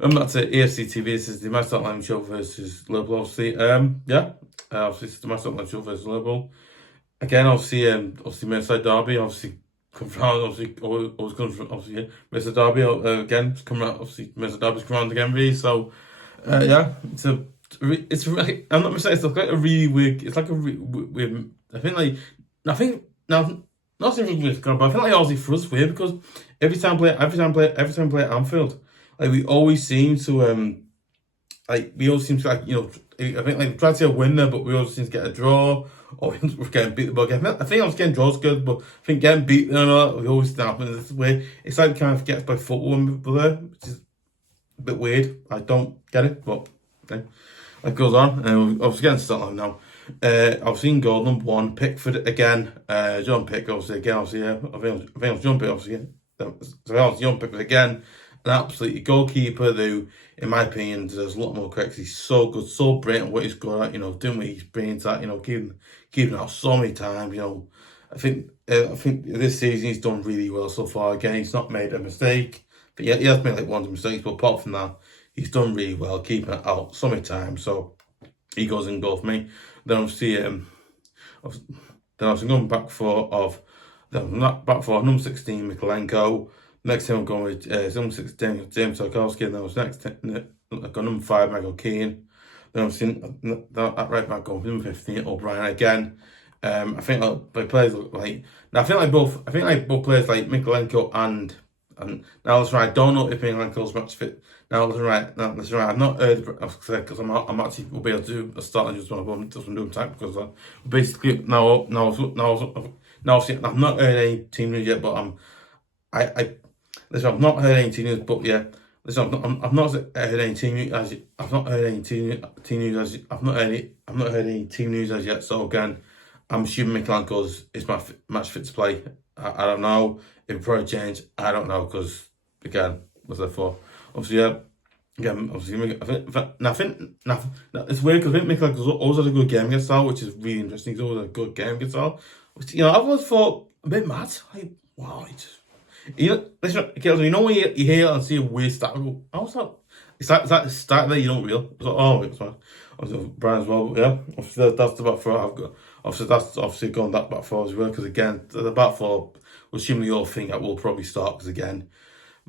I'm not to EFC TV. This is the My Start Show versus Liverpool. Obviously, obviously it's the My Start Show versus Liverpool. Again, obviously Merseyside derby. Obviously, come round. Obviously, always comes from obviously Merseyside derby. Again, it's come round. Obviously, Merseyside derby's come round again. Really, so it's really. I'm not mistaken. It's like a really weird. It's like a weird. I think now. Not saying weird, but I feel like obviously for us weird because every time we play at Anfield, like we always seem to like I think like we try to get a win there, but we always seem to get a draw or we're getting beat the ball again. I think I was getting draws good, but I think getting beat and all that we always happen in this way. It's like we kind of forget by football when we're there, which is a bit weird. I don't get it, but okay. That goes on. I was getting started now. I've seen goal number 1, Pickford again. John Pickford obviously again. Obviously, yeah. I think it was John Pickford obviously. So John Pickford again. An absolutely goalkeeper who, in my opinion, there's a lot more correct. He's so good, so brilliant at what he's good at. Doing what he's brilliant at. Keeping out so many times. I think this season he's done really well so far. Again, he's not made a mistake. But yeah, he has made like one of the mistakes. But apart from that, he's done really well, keeping it out so many times. So he goes in goal for me. Then obviously, going back for number 16, Mykolenko. Next time I'm going with number 16, James Tarkowski, and then was next I got number 5, Michael Keane. Then I'm seeing that right back going with number 15, O Brien again. I think like players like now. I think like both players like Mykolenko and now listen, I don't know if Mykolenko's match fit. Now listen, I've not heard because I'm actually will be able to do a start and just want to do time because basically now see, I've not heard any team news yet, but listen, I've not heard any team news, but yeah, listen, I've not heard any team news as I've not heard any team news as I've not heard any team news as yet. So again, I'm assuming Mykolenko's is my match fit to play. I don't know. It would probably change. I don't know because again, what's that for? Obviously, yeah. Again, obviously, I think it's weird because I think Mykolenko's always had a good game against Sal, which is really interesting. He's always had a good game against Sal, which I've always thought a bit mad. Like, wow, listen, when you hear and see a weird stat, I was like, it's like the stat that you don't real. It's like, oh, it's fine. Obviously, Brian as well, but yeah. Obviously, that's the back four I've got. Obviously, that's obviously gone that back four as well, because again, the back four, we'll assume the old thing that will probably start, because again,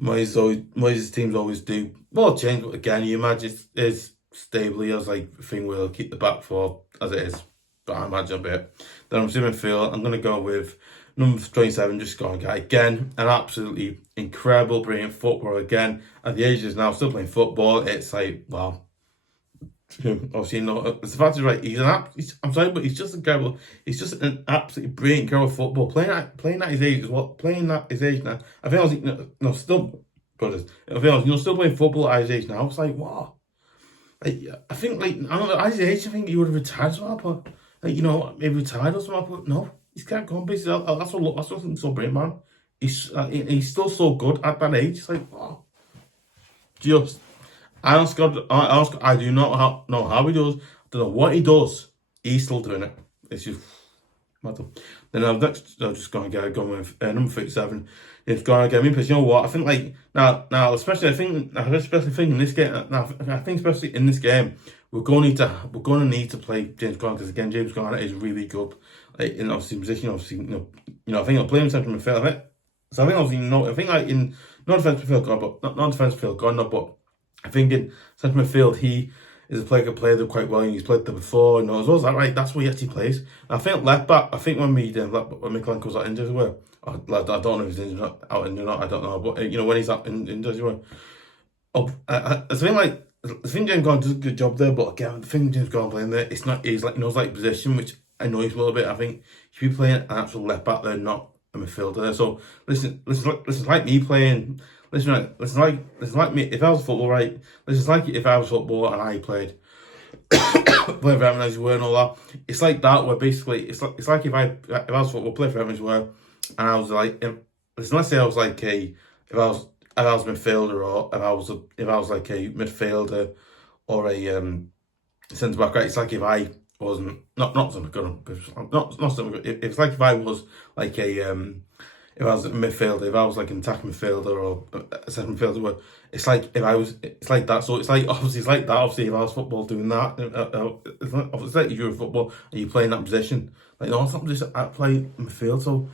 Moyes' teams always do, well, change, but again, you imagine it's stably as like a thing where they'll keep the back four as it is, but I imagine a bit. Then I'm assuming Phil, I'm going to go with number 27, just going guy again, an absolutely incredible, brilliant footballer again. At the age he is now, still playing football. It's like, wow. Obviously, it's the fact is right. I'm sorry, but he's just incredible. He's just an absolutely brilliant, incredible football. Playing at his age is what playing at his age now. I think I was still brothers. I think still playing football at his age now. It's like wow. Like I think I don't know at his age. I think he would have retired somewhere, but maybe retired or something. But no. He's kept going basically. That's what's so brilliant, man. He's still so good at that age. It's like wow. I do not know how he does. I don't know what he does. He's still doing it. It's just matter. Then I'm just going to go with number 37. It's going to get me because you know what I think like now especially thinking in this game. Now I think especially in this game we're going to need to play James Garner because again James Garner is really good. Like in obviously position, obviously I think I'll play him central midfield. So I think obviously I think like in not defensive midfield, but not defensive midfield, Garner, but I think in central midfield he is a player who played there quite well and he's played there before. As well as that, right? That's where he actually plays. And I think left back. I think when Mykolenko was out injured as well. I don't know if he's injured out injured or not. I don't know, but when he's out injured as well. I think James Garner does a good job there, but again, the thing James Garner playing there, it's not. He's like position, which annoys me a little bit. I think he should be playing an actual left back there, not a midfielder there. So listen, like me playing. Listen, like me. If I was football, right? This is like if I was football and I played for Everton as well and all that. It's like that where basically it's like if I was football, play for Everton as well, and I was like, let's say I was like if I was midfielder or if I was like a midfielder or a centre back, right? It's like if I wasn't not something good, not something good. It's like if I was like a if I was a midfielder, if I was like an attacking midfielder or a second midfielder, it's like it's like that. So it's like obviously it's like that. Obviously, if I was football doing that, it's like you're in football and you're playing that position. Like no, it's not just I play midfield, so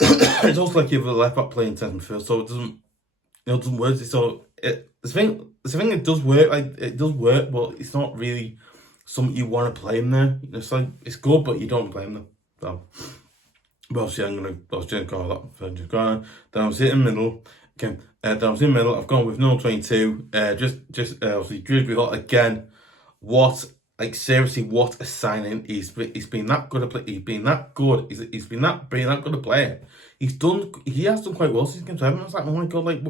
it's also like you're a left back playing second midfield, so it doesn't work. So the thing it does work, like it does work, but it's not really something you want to play him there. It's like it's good, but you don't play him there. So. But obviously, I was going to call that for Garner. Then I was in the middle. Okay, then I was in the middle. I've gone with number 22. Obviously, Drewbury again. Seriously, what a signing! He's been that good a player. He's been that good. He's been that good a player. He has done quite well since he came to Everton. I was like, oh my god! Like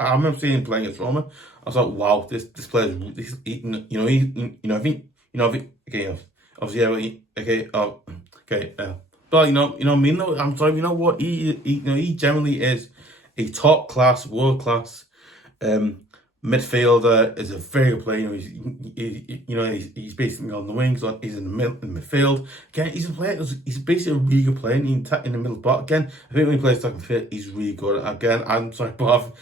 I remember seeing him playing against Roma. I was like, wow, this player. But I mean, though, I'm sorry, you know what? He generally is a top class, world class midfielder. Is a very good player. He's basically on the wings. He's in the midfield. Again, he's a player. He's basically a really good player in the middle. But again, I think when he plays second field, he's really good. Again, I'm sorry, but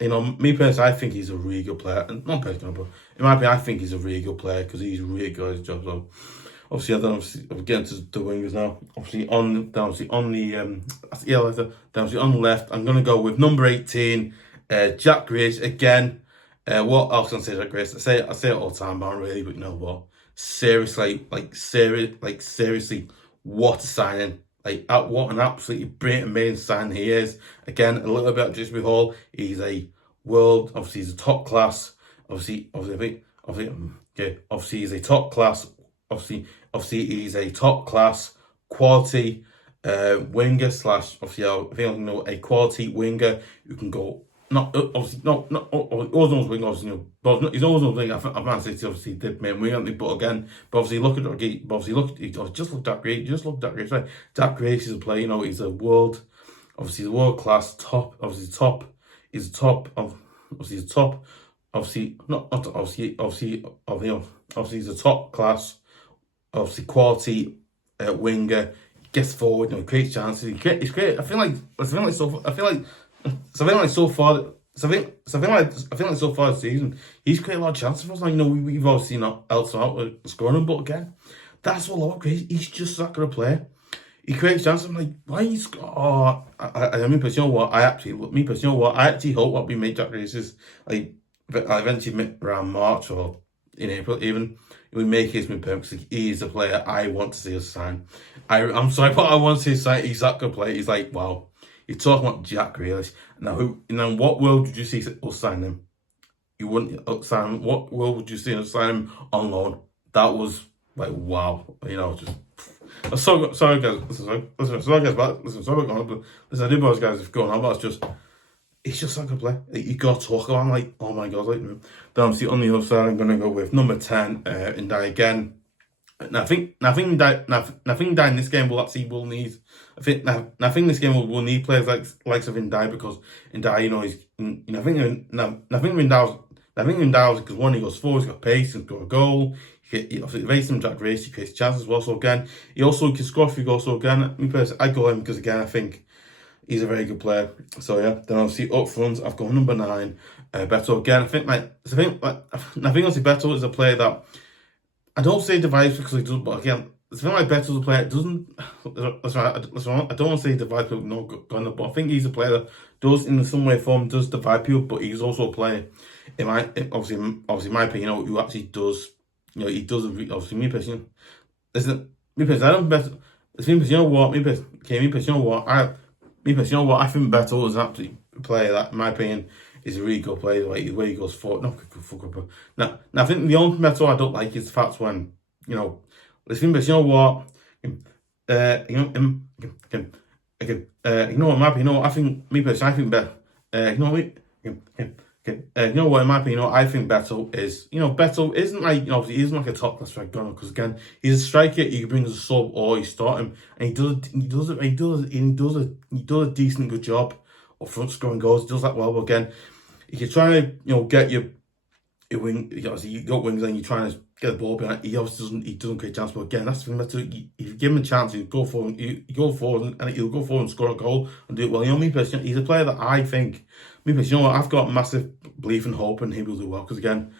me personally, I think he's a really good player. And not personally, but in my opinion, I think he's a really good player because he's really good at his job. So. Obviously, I'm getting to the wingers now. Obviously, on the left, I'm gonna go with number 18, Jack Grealish again. What else can I say, Jack Grealish? I say it all the time, but I don't really. But you know what? Seriously, what a signing! What an absolutely brilliant, amazing signing he is. Again, a little bit just before he's a world. Obviously, he's a top class. Obviously, he's a top class. Obviously, he's a top class quality winger slash. Obviously, I think a quality winger who can go. Not always wing. Obviously, but he's always wing. Man City obviously did main wing, but again, just look at Jack Grealish. Just look at Jack Grealish. Right? Jack Grealish is a player. He's a world. Obviously, the world class top. Obviously, top. He's top of. Obviously, he's top. Obviously, obviously, he's a top class. Obviously, quality winger. He gets forward, creates chances. He's great. I feel like so far this season, he's created a lot of chances for us. We've obviously not helped him out with scoring, but again, that's what a lot of crazy. He's just that good a player. He creates chances. I'm like, why he's you know what? I actually hope that we make Jack races eventually around March or in April even. We make his permanent because he is a player I want to see us sign. I'm sorry, but I want to see us sign. He's that good player. He's like, wow. You're talking about Jack Grealish. Now, what world would you see us sign him? You wouldn't sign him. What world would you see us sign him on loan? That was like, wow. Just sorry guys. Sorry guys, but listen, I do both guys if going on, but it's just. He's just like a player. You got to talk about him like, oh my god, Then obviously on the other side, I'm gonna go with number 10, Ndiaye again. I think Ndiaye in this game will need. I think this game will need players like of Ndiaye because Ndiaye, I think Ndiaye because one, he goes forward, he's got pace, he's got a goal. He obviously races him, Jack Grealish, he creates chances as well. So again, he also can score if he goes. So again, me personally, I go him because again, I think. He's a very good player. So yeah, then obviously up front, I've got number 9, Beto again. I think obviously Beto is a player that I don't say divides because he does, but again, it's like Beto's a player. It doesn't. That's right. I don't want to say divide people. No, Garner, but I think he's a player that does, in some way, form, does divide people. But he's also a player, obviously, in my opinion, who actually does. He does. Obviously, me personally, listen, me personally, I don't bet. You know what? I think Beto is an absolute player that, in my opinion, is a really good player. The way he goes forward. Now, I think the only Beto I don't like is the fact when, you know what? I think me personally, I think Beto. In my opinion, I think Beto is, Beto isn't like, obviously, he isn't like a top class striker because again, he's a striker. You can bring as a sub or you start him, and he does a decent good job up front scoring goals. He does that well, but again, he can try to, get you. obviously you got wings and you're trying to get the ball behind. He obviously doesn't create chance. But again, that's the thing. If you give him a chance, he'll go forward. You go forward and he'll go forward and score a goal and do it well. Me personally, he's a player that I think. Me personally, I've got massive belief and hope, and he will do well. Because again,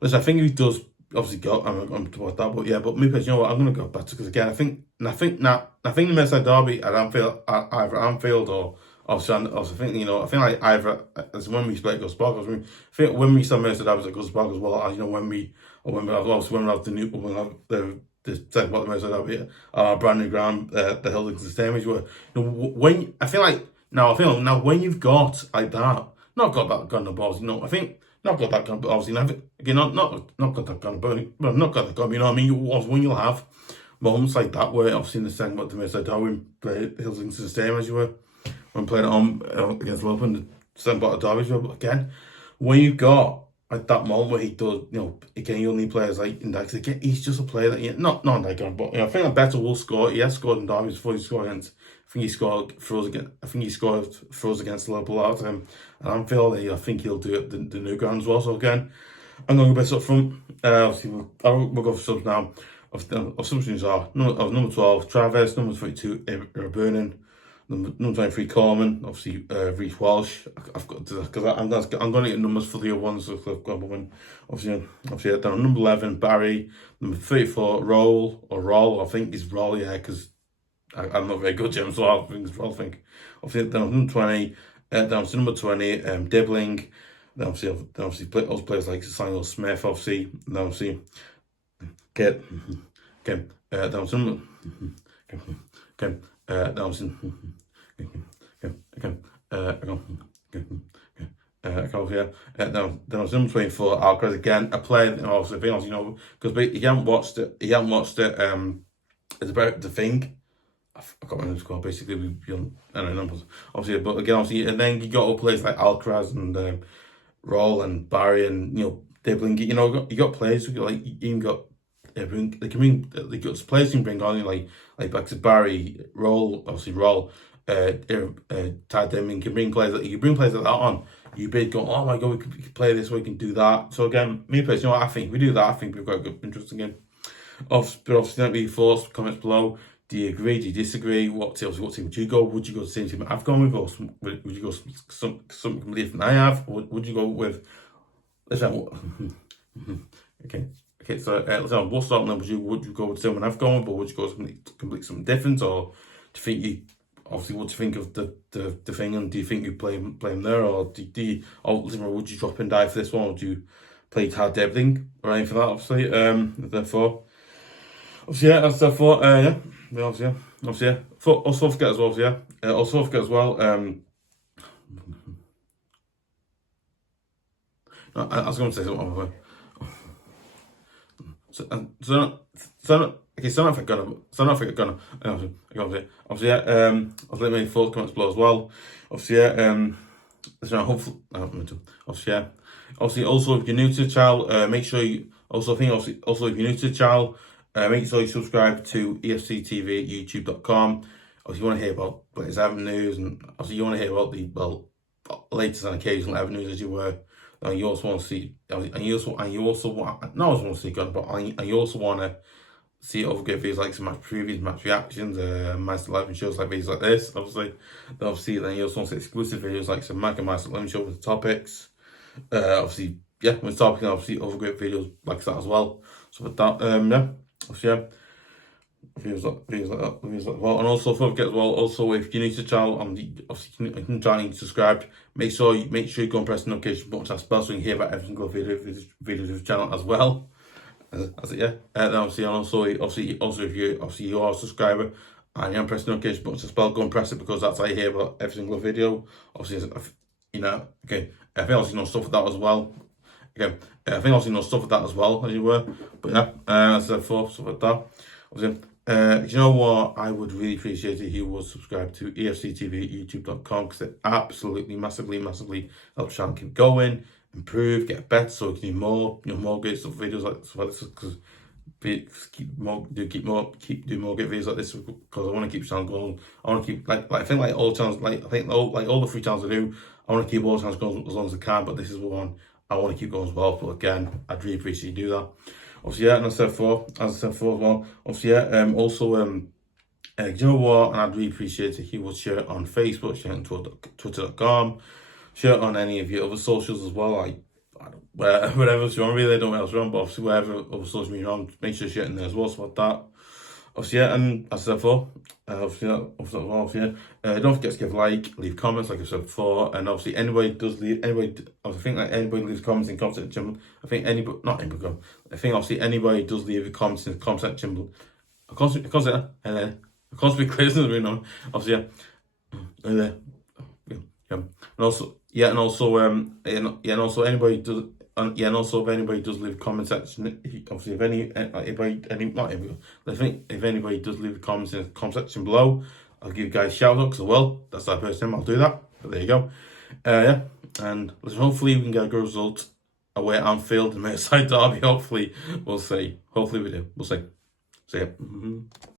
listen, I think if he does obviously go. I'm about that, but yeah. But me personally, I'm going to go Beto because again, I think the Merseyside derby at Anfield, either Anfield or. Obviously, I think I think like either as when we split goes spark. I think when we start Merseyside derbies, it goes spark as well as when we have the second part of the Merseyside derby, brand new ground, the Hildington Stadium, where when I feel like now when you've got like that, not got that gun of balls, I think not got that gun, but obviously again not got that gun, but not got that gun. What I mean? When you'll have moments like that where obviously in the second part of the Merseyside derby, we play Hildington Stadium as you were. When playing at home against Liverpool in the second part of derby, but again, when you've got like that moment where he does, again, you only players like Ndiaye. Again, he's just a player that not Ndiaye, but I think that Beto will score. He has scored in derbies before. He scored against. I think he scored for us against Liverpool out of him, and I'm feeling I think he'll do it the new ground as well. So again, I'm going to go best up front. Obviously, we'll go for subs now. Of substitutions are number 12 Travers, number 32 O Brien. Number 23 Coleman, obviously Reece Welch. I've got because I'm going to get numbers for the other ones. So I've got one. Obviously down number 11 Barry, number 34 Roll. I think it's Roll, yeah, because I'm not very good, Jim, so I think it's Roll. Obviously down number 20, down to number 20 Dibing. Then obviously those players like Samuel Smith, obviously. And obviously get down to number down to then I was number 24 alecarez again, a player also because he hadn't watched it. It's about the thing. I can't remember it's called. Basically, I don't know numbers obviously, but again obviously, and then you got all players like alecarez and Roll and Barry and Dibling. You got players who like you even got. They got players can bring on like back to Barry, Roll, Dibing. You can bring players like that on. You go, oh my god, we can play this, we can do that. So again, me personally, I think we do that. I think we've got a good, interesting game. But obviously, don't be forced. Comments below. Do you agree? Do you disagree? What team would you go? Would you go to the same team I've gone with, or would you go something completely different I have? Or would you go with? Okay, so what sort of number would you go with someone I've gone with, or would you go completely something different, or do you think what do you think of the thing, and do you think you play him there, or would you drop Ndiaye for this one, or would you play hard everything or anything like that? Obviously, therefore, obviously, yeah, that's therefore, yeah, obviously, yeah. Also forget as well, yeah. Also forget as well, I was going to say something. So not if I'm gonna. Obviously, yeah. I'll let me thoughts comments below as well. Obviously, yeah. Hopefully, obviously, yeah. Obviously, also if you're new to the channel, make sure you if you're new to the channel, make sure you subscribe to EFC TV at YouTube.com. Obviously, you want to hear about latest avenues, and obviously you want to hear about the latest and occasional avenues as you were. And you also want to see, and you also want, not always want to see Gunner, but you also want to see other good videos like some match previews, match reactions, match 11 shows like videos like this, obviously. Then you also want to see exclusive videos like some Mac and match 11 shows with topics. Obviously, yeah, with topics, and obviously other great videos like that as well. So with that, yeah, obviously, yeah. Videos like that. Well, and also don't forget as well. Also, if you're new to the channel, obviously you can try and subscribe. Make sure you go and press the notification button to bell so you can hear about every single video of the channel as well. As it, yeah. And obviously, if you are a subscriber and you haven't pressed the notification button to bell, go and press it, because that's how you hear about every single video. Obviously, okay. I think also stuff with that as well. Okay. I think also stuff with that as well, as you were. But yeah, as I thought, stuff like that. Obviously. You know what? I would really appreciate it if you would subscribe to EFC TV at YouTube.com, because it absolutely massively helps the channel keep going, improve, get better, so we can do more, more great stuff, videos like this, because keep doing more great videos like this, because I want to keep the channel going. I want to keep I think like all channels, all the free channels I do, I want to keep all channels going as long as I can. But this is one I want to keep going as well. But again, I'd really appreciate you do that. Obviously, yeah, and as I said before as well. Obviously, yeah, also, do you know what? And I'd really appreciate it if you would share it on Facebook, share it on Twitter.com, share it on any of your other socials as well, like whatever else you want. Really, I don't know what else you want, but obviously, wherever other social media you're on, make sure you share it in there as well. So like that. Obviously, yeah, and as I said before, obviously, yeah, don't forget to give a like, leave comments, like I said before, and obviously, I think like anybody leaves comments in comment section. I think obviously anybody does leave a comment in the comment section. Of course, we clear, you know. Obviously, yeah, and also, anybody does. And also, if anybody does leave a comment section, obviously, if anybody does leave a comment in the comment section below, I'll give you guys a shout out, because I will. That's that person. I'll do that. But there you go. Yeah, and hopefully we can get a good result away at Anfield and Merseyside derby. Hopefully, we'll see. Hopefully we do. We'll see. So yeah.